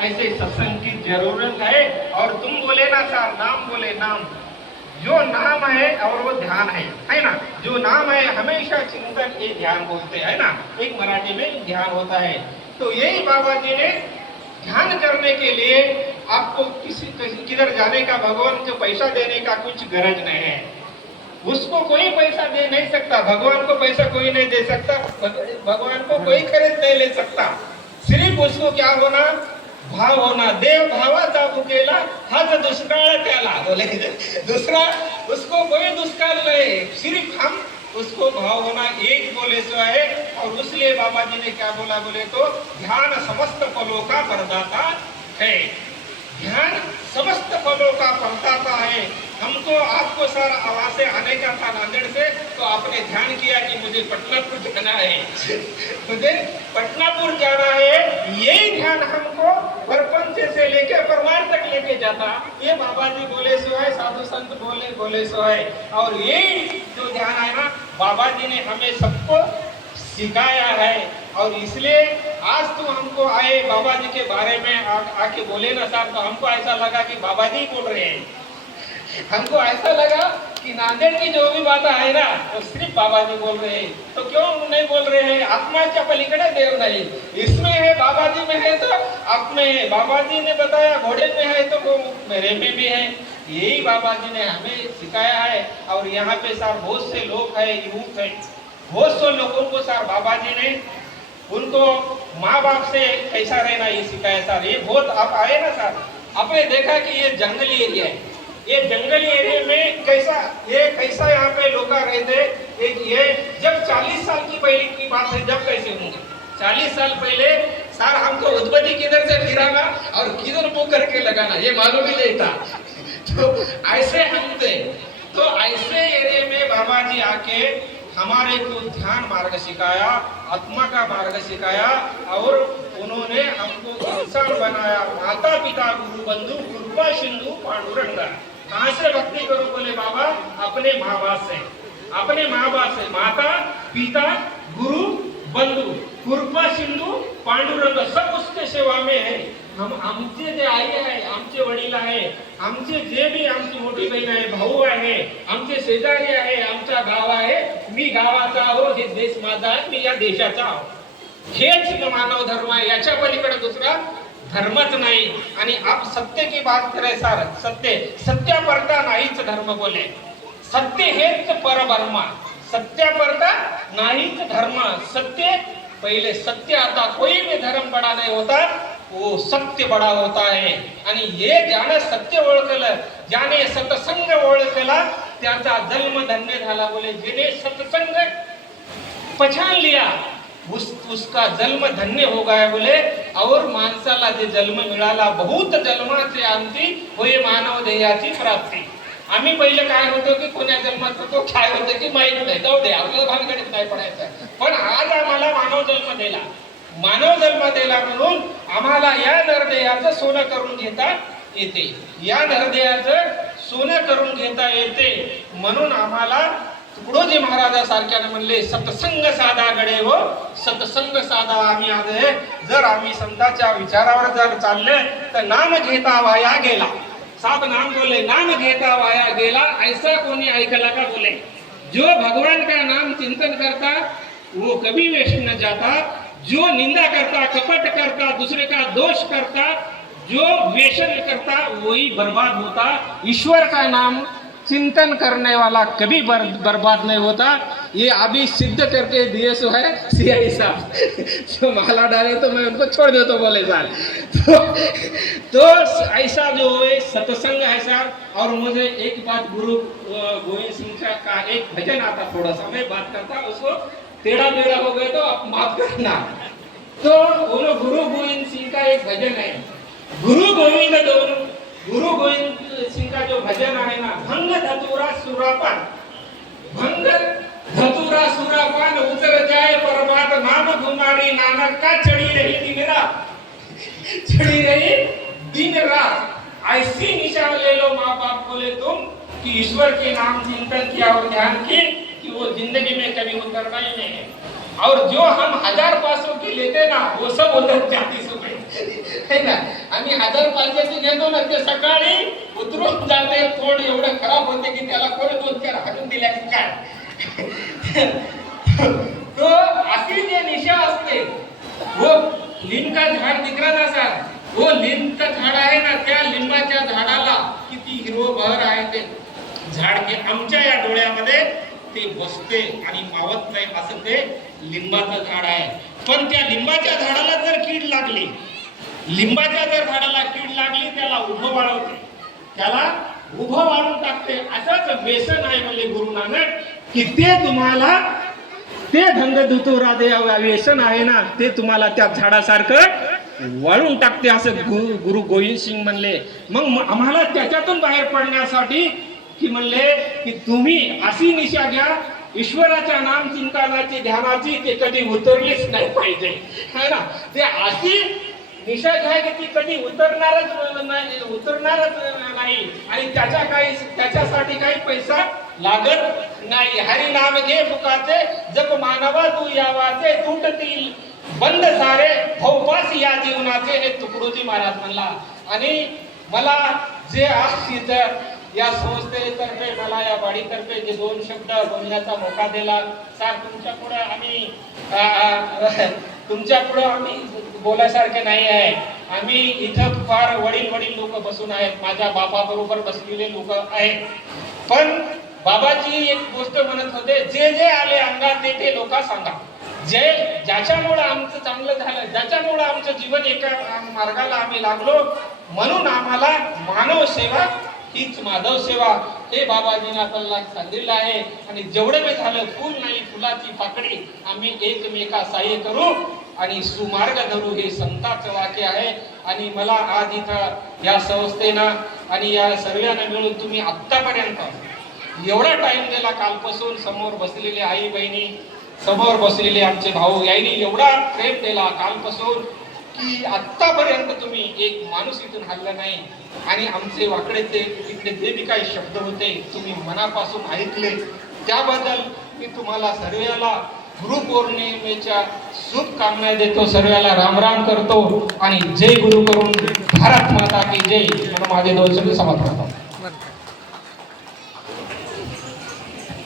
ऐसे सत्संग की जरूरत है। और तुम बोले ना सर, नाम बोले, नाम जो नाम है और वो ध्यान है ना। जो नाम है हमेशा चिंतन, ये ध्यान बोलते हैं ना, एक मराठी में ध्यान होता है। तो यही बाबा जी ने ध्यान करने के लिए आपको किधर जाने का, भगवान को पैसा देने का कुछ गरज नहीं है। उसको कोई पैसा दे नहीं सकता, भगवान को पैसा कोई नहीं दे सकता, भगवान को कोई खरीद नहीं ले सकता। सिर्फ उसको क्या होना, भाव होना। देव भावाचा भुकेला हाच दुष्काळ त्याला, बोले दूसरा उसको कोई दुष्काळ नहीं, सिर्फ हम उसको भाव होना, एक बोले सो है। और उसलिए बाबा जी ने क्या बोला, बोले तो ध्यान समस्त फलों का प्रदाता है। ध्यान समस्त फलों का प्रदाता है। हमको आपको सर आवाज से आने का था नांदेड़ से, तो आपने ध्यान किया कि मुझे पटनापुर जाना है मुझे पटनापुर जाना है। यही ध्यान हमको परपंच से लेके परमार तक लेके जाता। ये बाबा जी बोले सो है, साधु संत बोले सो है। और यही जो ध्यान है ना, बाबा जी ने हमें सबको सिखाया है। और इसलिए आज तो हमको आए बाबा जी के बारे में आके बोले ना सर, तो हमको ऐसा लगा कि बाबा जी बोल रहे हैं। हमको ऐसा लगा कि नांदेड़ की जो भी बात है ना, वो सिर्फ बाबा जी बोल रहे हैं। तो क्यों नहीं बोल रहे हैं? आत्माच्या पलीकडे देव नहीं, इसमें है, बाबा जी में है तो आप में है। बाबा जी ने बताया घोड़े में है तो वो मेरे में भी है। यही बाबा जी ने हमें सिखाया है। और यहाँ पे सर बहुत से लोग है, यूथ है, बहुत से लोगों को सर बाबा जी ने उनको माँ बाप से कैसा रहना ये सिखाया सर। ये बहुत आप आए ना सर, आपने देखा कि ये जंगली एरिया है। ये जंगली एरिया में कैसा यहाँ पे लोग रहते। एक ये जब 40 साल की पहले की बात है, जब कैसे होंगे 40 साल पहले सर, हमको उद्बत्ती किधर से गिराना और किधर मुंह करके लगाना ये मालूम ही नहीं था। तो ऐसे हम थे। तो ऐसे एरिया में बाबा जी आके हमारे को ध्यान मार्ग सिखाया, आत्मा का मार्ग सिखाया। और उन्होंने हमको इंसान बनाया। माता पिता गुरु बंधु कृपा सिंधु पांडुरंगा। कहाँ से भक्ति करो? बोले बाबा अपने माँ बाप से, अपने माँ बाप से। माता पिता गुरु बंधु कृपा सिंधु पांडुरंग, सब उसके सेवा में है। हम आमचे जे आई आहे, आमचे वडील आहे, आमचे जे भी आमची मोठी बहीण आहे, भाऊ आहे, आमचे शेजारी आहे, आमचा गाव आहे, मी गावाचा आहो, हे देश माझा आहे, मी या देशाचा आहो। हेच मानव धर्म आहे, याच्या पलीकडे दुसरा धर्मच नाही। आणि आप सत्य की बात करे सर, सत्य परता नाहीच धर्म बोले। सत्य हेच परब्रह्म, सत्य परता नाहीच धर्म। सत्य पहले सत्य आता, कोई भी धर्म बड़ा नहीं होता, वो सत्य बड़ा होता है। आणि हे ज्याने सत्य ओळखलं, ज्याने सत्संग ओळखला, त्याचा जन्म धन्य झाला बोले। जिने सत्संग पहचान लिया उसका जन्म धन्य हो गया बोले। और माणसाला जे जन्म मिळाला, बहुत जन्माचे अंती होय मानव देहाची प्राप्ती। आम्ही पहिले काय होतो की कोण्या जन्मात होतो काय होतं की माहित नाही, जाऊ दे आपल्याला भानगडीत नाही पडायचं। पण आज आम्हाला मानव जन्म दिला, मानव जन्म दिला म्हणून आम्हाला या नरदेहाचं सोनं करून घेता येते, या नरदेहाचं सोनं करून घेता येते। म्हणून आम्हाला तुकडोजी महाराजासारख्याने म्हणले सत्संग साधा गडे हो, सत्संग साधा। आम्ही आज जर आम्ही संतांच्या विचारावर जर चालले तर नाम घेता वाया गेला। सात नाम बोले, नाम घेता वाया गेला, ऐसा कोणी ऐकला का बोले। जो भगवान का नाम चिंतन करता वो कभी वेस्ट न जाता। जो निंदा करता, कपट करता, दूसरे का दोष करता, जो व्यसन करता वही बर्बाद होता। ईश्वर का नाम चिंतन करने वाला कभी बर्बाद नहीं होता। ये अभी सिद्ध करके दिए सो है सीआई साहब। जो माला डाले तो मैं उनको छोड़ देता बोले सर। तो ऐसा जो है सत्संग है सर। और मुझे एक बात गुरु गोविंद सिंह का एक भजन आता, थोड़ा सा मैं बात करता, उसको टेढ़ा मेढ़ा हो गए तो आप माफ करना। तो वो गुरु गोविंद सिंह का एक भजन है, गुरु गोविंद सिंह का जो भजन है ना, भंग धतूरा सुरापान, भंग धतूरा सुरापान उतर जाए परमात नाम तुम्हारी नानक का चढ़ी रही दिन रात, चढ़ी रही दिन रात। ऐसी निशान ले लो माँ बाप बोले तुम कि ईश्वर के नाम चिंतन किया और ध्यान की, कि वो जिंदगी में कभी उतरना ही नहीं है। और जो हम 1000 500 की लेते ना, वो सब उतर जाती सुबह है ना। आम्ही 1000 पाहिजे घेतो ना, ते सकाळी उतरून जाते, तोंड एवढं खराब होते की त्याला कोण 2-4 हाणून दिल्या की काय. तो अशी जे निशा असते, वो लिंब का झाड दिख रहा ना सर, वो लिंबचं झाड आहे ना, त्या लिंबाच्या झाडाला किती हिरवंभर आहे ते झाड, की आमच्या या डोळ्यामध्ये ते बसते आणि मावत नाही असं ते लिंबाचं झाड आहे. पण त्या लिंबाच्या झाडाला जर कीड लागली, लिंबाच्या जर झाडाला कीड लागली, त्याला उभं वाढवते, त्याला उभं वाढून टाकते. असंच व्यसन आहे म्हणजे गुरु नानक, की ते तुम्हाला ते ढंग दुतुरा व्यसन आहे ना, ते तुम्हाला त्या झाडासारखं वाळून टाकते, असं गुरु गोविंद सिंग म्हणले. मग आम्हाला त्याच्यातून बाहेर पडण्यासाठी की म्हणले की तुम्ही अशी निशा घ्या, ईश्वराच्या नाम चिंतनाची ध्यानाची, ते कधी उतरलीच नाही पाहिजे, है ना. ते अशी निशा घ्या की ती कधी उतरणारच नाही आणि त्याच्यासाठी काही पैसा लागत नाही. हरी नाम घे फुकाचे, जप मानवा तू यावाचे, तुटतील बंद सारे भौपास या जीवनाचे, हे तुकडोजी महाराज म्हणला. आणि मला जे आज इथं या संस्थेतर्फे, मला या वाडीतर्फे जे 2 शब्द बोलण्याचा मौका दिला, सर तुमच्या पुढे आम्ही बोलायसारखे नाही आहे. आम्ही इथं फार वडील लोक बसून आहेत, माझ्या बापाबरोबर बसलेले लोक आहेत. पण बाबाजी एक गोष्ट म्हणत होते, जे जे आले अंगात ते लोक सांगा, ज्याच्यामुळे आमचं चांगलं झालं, ज्याच्यामुळे आमचं जीवन एका मार्गाला आम्ही लागलो, म्हणून आम्हाला मानव सेवा हीच माधव सेवा, हे बाबाजीने आपल्याला सांगितलं आहे. आणि जेवढं मी झालं, फुल नाही फुलाची पाकडी, आम्ही एकमेका सहाय्य करू आणि सुमार्ग धरू, हे संतांचं वाक्य आहे. आणि मला आज इथं या संस्थेनं आणि या सर्वांना मिळून तुम्ही आत्तापर्यंत एवढा टाइम दिला, कालपासून समोर बसलेले आई बहिणी, समोर बसलेले आमचे भाऊ, यांनी एवढा प्रेम दिला कालपासून की आत्तापर्यंत तुम्ही एक माणूस इथून हल्ला नाही. आणि आमचे वाकडेचे इकडे जे बी काही शब्द होते तुम्ही मनापासून ऐकले, त्याबद्दल मी तुम्हाला सर्वांना गुरुपौर्णिमेच्या शुभकामना देतो, सर्वांना राम करतो आणि जय गुरु करून भारत माता की जय. माझे 2 शब्द समाप्त करतो.